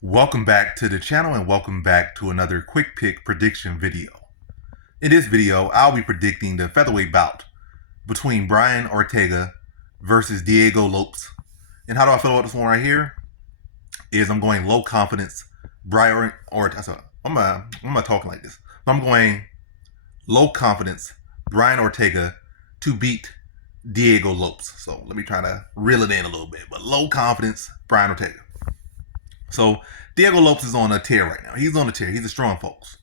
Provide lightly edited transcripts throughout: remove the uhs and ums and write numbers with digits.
Welcome back to the channel and welcome back to another quick pick prediction video. In this video, I'll be predicting the featherweight bout between Brian Ortega versus Diego Lopes. And how do I feel about this one right here? I'm going low confidence Brian Ortega. I'm not talking like this. I'm going low confidence Brian Ortega to beat Diego Lopes. So let me try to reel it in a little bit. But low confidence Brian Ortega. So Diego Lopes is on a tear right now. He's on a tear. He's a strong folks,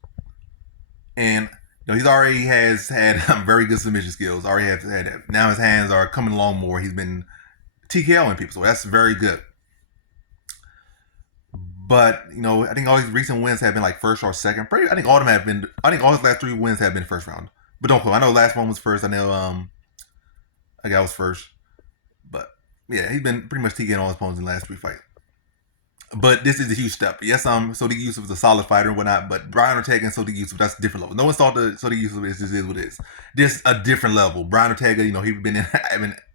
and he's already has had very good submission skills. Already has had now his hands are coming along more. He's been TKOing people, so that's very good. But I think all these recent wins have been like first or second. I think all of them have been. I think all his last 3 wins have been first round. But don't quote. I know the last one was first. I know I got was first. But yeah, he's been pretty much TKOing all his opponents in the last 3 fights. But this is a huge step. Yes, Sodiq Yusuff is a solid fighter and whatnot, but Brian Ortega and Sodiq Yusuff, that's a different level. No one thought that Sodiq Yusuff is what it is. This a different level. Brian Ortega, he's been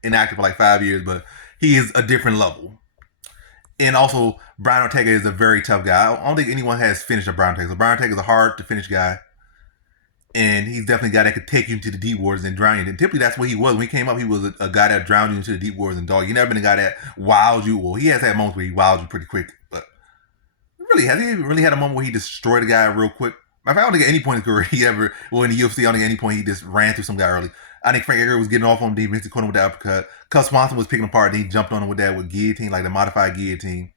inactive for like 5 years, but he is a different level. And also, Brian Ortega is a very tough guy. I don't think anyone has finished a Brian Ortega. So Brian Ortega is a hard to finish guy. And he's definitely a guy that could take you into the deep waters and drown you. And typically that's what he was. When he came up, he was a guy that drowned you into the deep waters and dog. He's never been a guy that wowed you. Well, he has had moments where he wowed you pretty quick. But really, has he really had a moment where he destroyed a guy real quick? I don't think at any point in his career he ever, well, in the UFC, I don't think at any point he just ran through some guy early. I think Frank Edgar was getting off on him, then he missed the corner with the uppercut. Cus Swanson was picking him apart, then he jumped on him with that with guillotine, like the modified guillotine.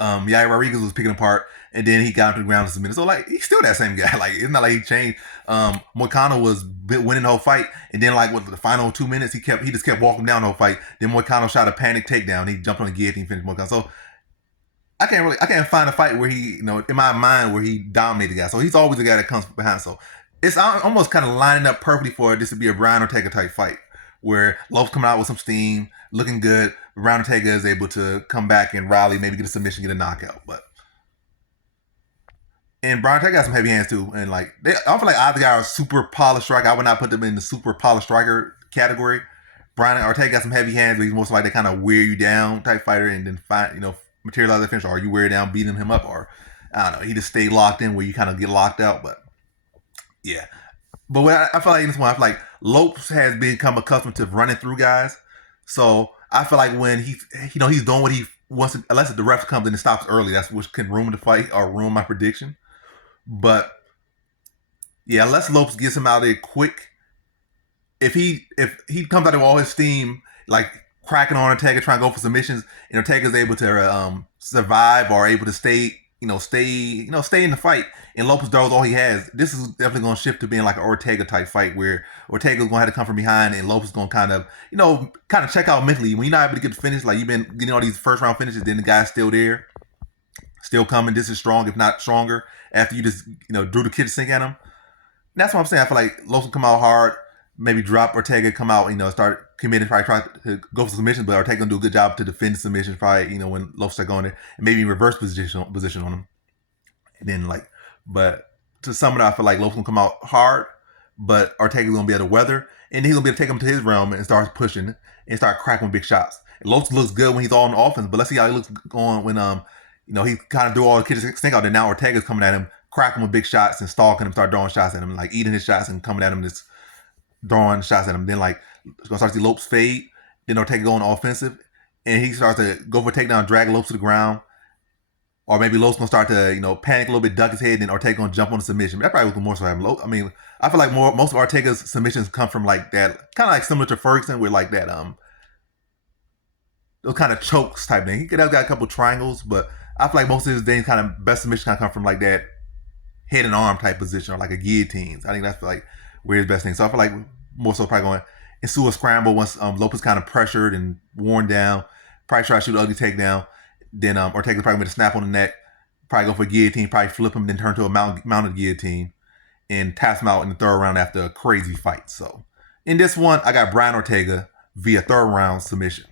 Yair Rodriguez was picking apart, and then he got him to the ground in a minute. So like he's still that same guy. Like it's not like he changed. Moicano was winning the whole fight, and then like with the final 2 minutes, he just kept walking down the whole fight. Then Moicano shot a panic takedown. He jumped on the guillotine, finished Moicano. So I can't find a fight where he, in my mind, where he dominated the guy. So he's always the guy that comes behind. So it's almost kind of lining up perfectly for this to be a Brian Ortega type fight, where Lopes coming out with some steam, looking good. Brian Ortega is able to come back and rally, maybe get a submission, get a knockout. And Brian Ortega got some heavy hands too. And I don't feel like either guy are super polished striker. I would not put them in the super polished striker category. Brian Ortega got some heavy hands, but he's most like that kind of wear you down type fighter, and then materialize the finish, or you wear down, beating him up, or I don't know, he just stayed locked in where you kind of get locked out. But yeah. But what I feel like in this one, I feel like Lopes has become accustomed to running through guys. So I feel like when he's doing what he wants to, unless the ref comes in and stops early, that's what can ruin the fight or ruin my prediction. But yeah, unless Lopes gets him out of there quick, if he comes out of all his steam, like cracking on Ortega, trying to go for submissions, and Ortega's able to survive or able to stay in the fight, and Lopes does all he has, this is definitely going to shift to being like an Ortega type fight, where Ortega's going to have to come from behind, and Lopes is going to kind of check out mentally. When you're not able to get the finish, like you've been getting all these first round finishes, then the guy's still there, still coming. This is strong, if not stronger, after you just drew the kitchen sink at him. And that's what I'm saying. I feel like Lopes will come out hard, maybe drop Ortega, come out, start committing, probably try to go for submissions, but Ortega gonna do a good job to defend the submissions, probably, when Lopes start going there, and maybe reverse position on him. And then but to sum it up, I feel like Lopes gonna come out hard, but Ortega's gonna be able to weather, and he's gonna be able to take him to his realm and start pushing and start cracking big shots. And Lopes looks good when he's all on offense, but let's see how he looks going when he kind of do all the kitchen sink out there. Now Ortega's coming at him, cracking with big shots and stalking him, start throwing shots at him, like eating his shots and coming at him, just throwing shots at him. Then it's gonna start to see Lopes fade. Then Ortega going offensive, and he starts to go for a takedown, drag Lopes to the ground, or maybe Lopes gonna start to panic a little bit, duck his head, and then Ortega gonna jump on the submission. That probably was more so happen. I mean, I feel like most of Ortega's submissions come from like that, kind of like similar to Ferguson, with like that those kind of chokes type thing. He could have got a couple triangles, but I feel like most of his days kind of best submission kind of come from like that head and arm type position, or like a guillotine. I think that's like where his best thing. So I feel like more so probably going ensue a scramble once Lopes kind of pressured and worn down. Probably try to shoot an ugly takedown. Then Ortega probably made a snap on the neck. Probably go for a guillotine. Probably flip him, then turn to a mounted guillotine, and taps him out in the third round after a crazy fight. So in this one, I got Brian Ortega via third round submission.